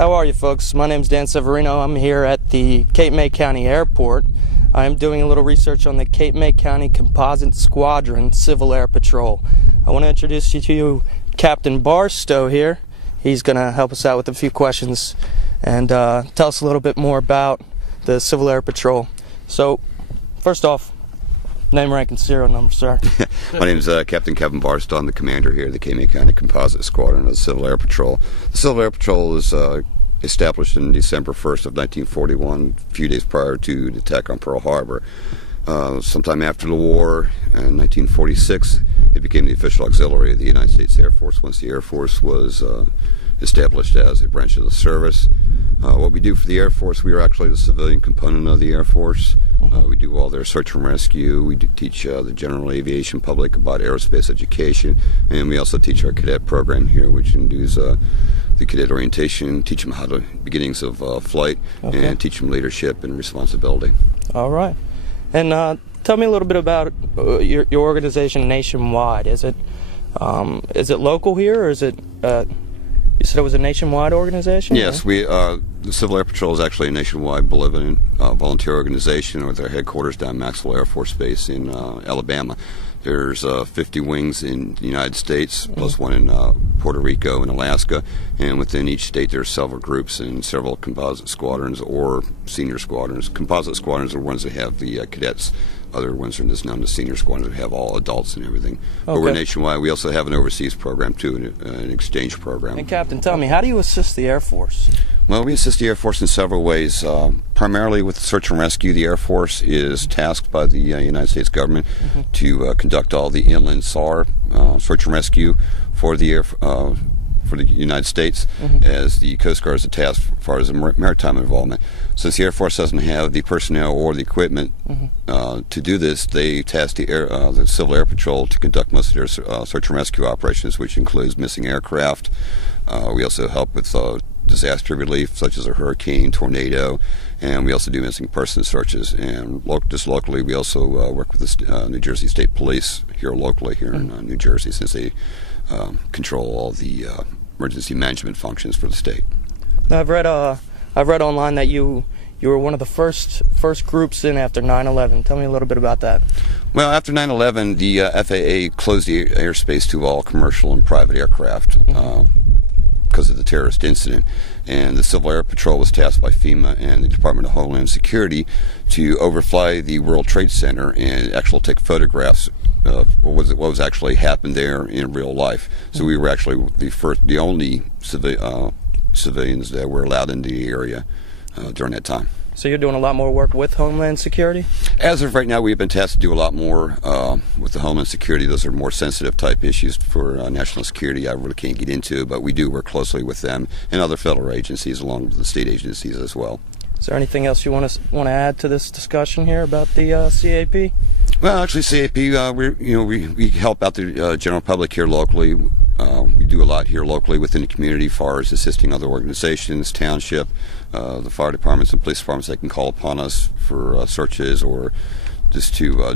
How are you folks? My name's Dan Severino. I'm here at the Cape May County Airport. I'm doing a little research on the Cape May County Composite Squadron Civil Air Patrol. I want to introduce you to Captain Barstow here. He's going to help us out with a few questions and tell us a little bit more about the Civil Air Patrol. So, first off, name, rank, and serial number, sir. My name is Captain Kevin Barstow. I'm the commander here of the Cape May County Composite Squadron of the Civil Air Patrol. The Civil Air Patrol is established in December 1st of 1941, a few days prior to the attack on Pearl Harbor. Sometime after the war, in 1946, it became the official auxiliary of the United States Air Force once the Air Force was established as a branch of the service. What we do for the Air Force, we are actually the civilian component of the Air Force. We do all their search and rescue. We do teach the general aviation public about aerospace education, and we also teach our cadet program here, which includes the cadet orientation, teach them how to beginnings of flight, and teach them leadership and responsibility. All right. And tell me a little bit about your organization nationwide. Is it local here, or is it? You said it was a nationwide organization? Yes, the Civil Air Patrol is actually a nationwide benevolent volunteer organization with their headquarters down Maxwell Air Force Base in Alabama. There's 50 wings in the United States, plus one in Puerto Rico and Alaska, and within each state there are several groups and several composite squadrons or senior squadrons. Composite squadrons are ones that have the cadets. Other ones are just known as senior squadrons that have all adults and everything. But we're nationwide. We also have an overseas program too, an exchange program. And Captain, tell me, how do you assist the Air Force? Well, we assist the Air Force in several ways. Primarily with search and rescue, the Air Force is tasked by the United States government to conduct all the inland SAR search and rescue for the for the United States, as the Coast Guard is tasked as far as maritime involvement. Since the Air Force doesn't have the personnel or the equipment to do this, they task the Civil Air Patrol to conduct most of their search and rescue operations, which includes missing aircraft. We also help with disaster relief, such as a hurricane, tornado, and we also do missing person searches. And just locally, we also work with the New Jersey State Police here locally in New Jersey, since they control all the emergency management functions for the state. Now, I've read online that you were one of the first groups in after 9/11. Tell me a little bit about that. Well, after 9/11, the FAA closed the airspace to all commercial and private aircraft because of the terrorist incident, and the Civil Air Patrol was tasked by FEMA and the Department of Homeland Security to overfly the World Trade Center and actually take photographs of what was actually happened there in real life. So we were actually the only civilians that were allowed into the area during that time. So you're doing a lot more work with Homeland Security? As of right now, we've been tasked to do a lot more with the Homeland Security. Those are more sensitive type issues for national security I really can't get into, but we do work closely with them and other federal agencies along with the state agencies as well. Is there anything else you want to add to this discussion here about the CAP? Well, actually, CAP, we help out the general public here locally. We do a lot here locally within the community as far as assisting other organizations, township, the fire departments and police departments. They can call upon us for searches or just to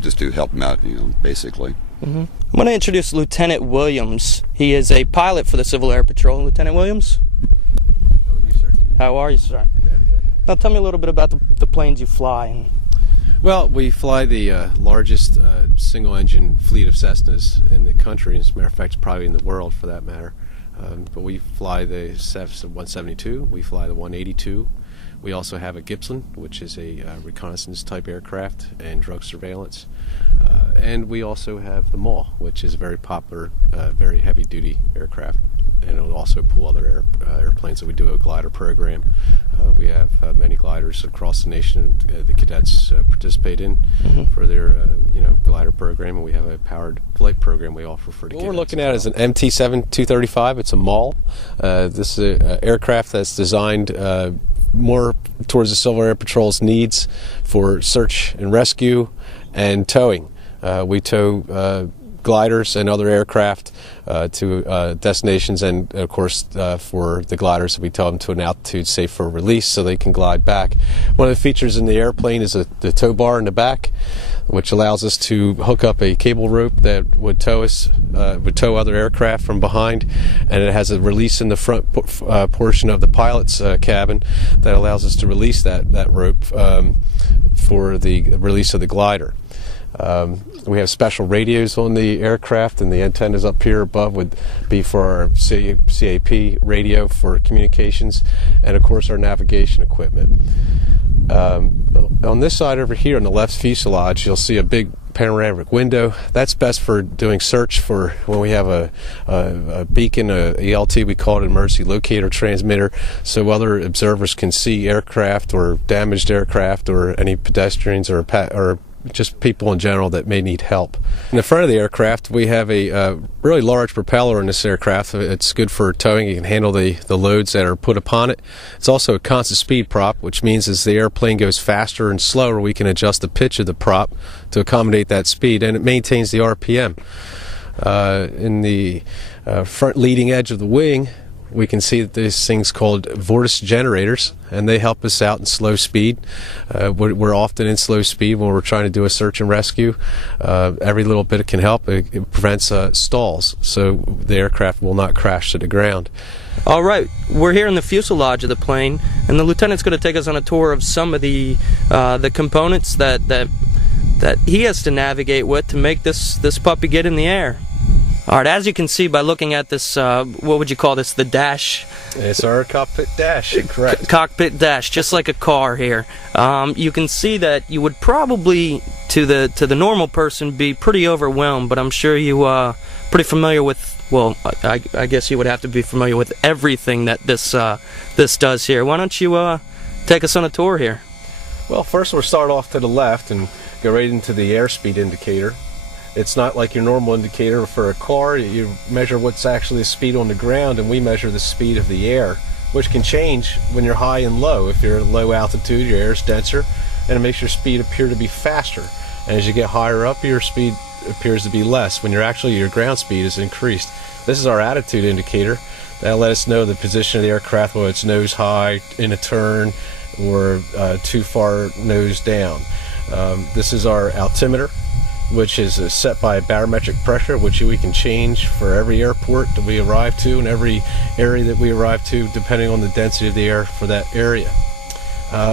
just to help them out, basically. I'm going to introduce Lieutenant Williams. He is a pilot for the Civil Air Patrol. Lieutenant Williams? How are you, sir? Now tell me a little bit about the planes you fly. Well, we fly the largest single-engine fleet of Cessnas in the country. As a matter of fact, probably in the world for that matter. But we fly the CEF-172, we fly the 182. We also have a Gibson, which is a reconnaissance-type aircraft and drug surveillance. And we also have the MAW, which is a very popular, very heavy-duty aircraft. And it'll also pull other airplanes. So we do a glider program. We have many gliders across the nation. The cadets participate in for their glider program, and we have a powered flight program we offer for the cadets. What we're looking at is an MT-7-235. It's a MAL. This is an aircraft that's designed more towards the Civil Air Patrol's needs for search and rescue and towing. We tow gliders and other aircraft to destinations, and of course for the gliders, we tell them to an altitude safe for release so they can glide back. One of the features in the airplane is the tow bar in the back, which allows us to hook up a cable rope that would tow other aircraft from behind, and it has a release in the front portion of the pilot's cabin that allows us to release that rope for the release of the glider. We have special radios on the aircraft, and the antennas up here above would be for our CAP radio for communications, and of course our navigation equipment. On this side over here on the left fuselage, you'll see a big panoramic window. That's best for doing search for when we have a beacon, a ELT, we call it an emergency locator transmitter, so other observers can see aircraft or damaged aircraft or any pedestrians or just people in general that may need help. In the front of the aircraft, we have a really large propeller in this aircraft. It's good for towing. It can handle the loads that are put upon it. It's also a constant speed prop, which means as the airplane goes faster and slower, we can adjust the pitch of the prop to accommodate that speed, and it maintains the RPM. In the front leading edge of the wing, we can see that these things called vortice generators, and they help us out in slow speed. We're often in slow speed when we're trying to do a search and rescue. Every little bit can help. It prevents stalls, so the aircraft will not crash to the ground. All right, we're here in the fuselage of the plane, and the lieutenant's going to take us on a tour of some of the components that he has to navigate with to make this puppy get in the air. All right, as you can see by looking at this, what would you call this, the dash? It's our cockpit dash, correct. Cockpit dash, just like a car here. You can see that you would probably, to the normal person, be pretty overwhelmed, but I'm sure you are pretty familiar with, well, I guess you would have to be familiar with everything that this does here. Why don't you take us on a tour here? Well, first we'll start off to the left and go right into the airspeed indicator. It's not like your normal indicator for a car. You measure what's actually the speed on the ground, and we measure the speed of the air, which can change when you're high and low. If you're at low altitude, your air is denser, and it makes your speed appear to be faster. And as you get higher up, your speed appears to be less, when your ground speed is increased. This is our attitude indicator. That'll let us know the position of the aircraft, whether it's nose high in a turn or too far nose down. This is our altimeter, which is set by barometric pressure, which we can change for every airport that we arrive to and every area that we arrive to, depending on the density of the air for that area.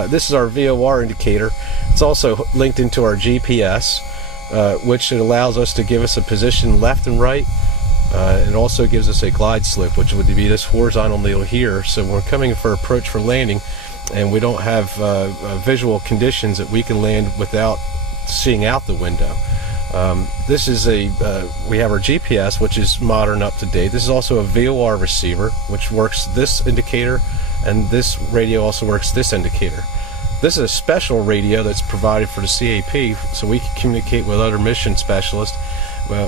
This is our VOR indicator. It's also linked into our GPS, which it allows us to give us a position left and right. It also gives us a glide slope, which would be this horizontal needle here. So when we're coming for approach for landing, and we don't have visual conditions that we can land without seeing out the window. This is we have our GPS, which is modern, up to date. This is also a VOR receiver, which works this indicator, and this radio also works this indicator. This is a special radio that's provided for the CAP, so we can communicate with other mission specialists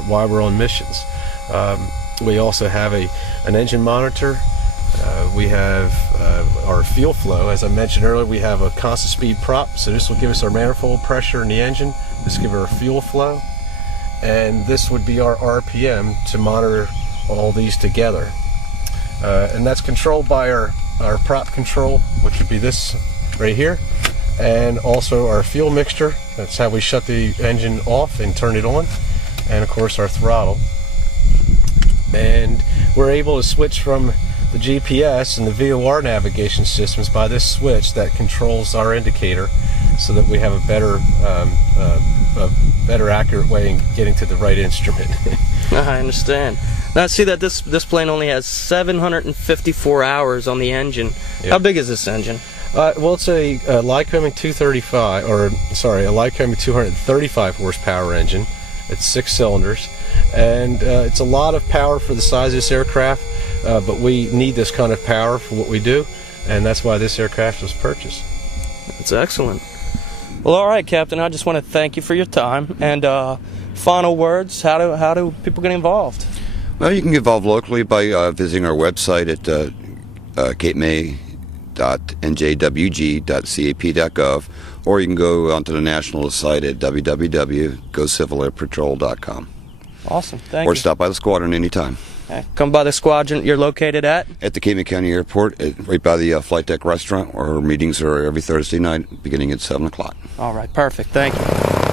while we're on missions. We also have an engine monitor. We have our fuel flow. As I mentioned earlier, we have a constant speed prop, so this will give us our manifold pressure in the engine. This will give our fuel flow, and this would be our RPM to monitor all these together. And that's controlled by our prop control, which would be this right here, and also our fuel mixture. That's how we shut the engine off and turn it on, and of course our throttle. And we're able to switch from the GPS and the VOR navigation systems by this switch that controls our indicator, so that we have a better accurate way in getting to the right instrument. I understand. Now I see that this plane only has 754 hours on the engine. Yep. How big is this engine? Well, it's a Lycoming 235, or sorry, a Lycoming 235 horsepower engine. It's 6 cylinders, and it's a lot of power for the size of this aircraft. But we need this kind of power for what we do, and that's why this aircraft was purchased. That's excellent. Well, all right, Captain, I just want to thank you for your time. And final words, how do people get involved? Well, you can get involved locally by visiting our website at capemay.njwg.cap.gov, or you can go onto the national site at www.gocivilairpatrol.com. Awesome. Thank Or you. stop by the squadron anytime. Okay. Come by the squadron. You're located at? At the Cape May County Airport, right by the flight deck restaurant. Our meetings are every Thursday night beginning at 7 o'clock. All right. Perfect. Thank you.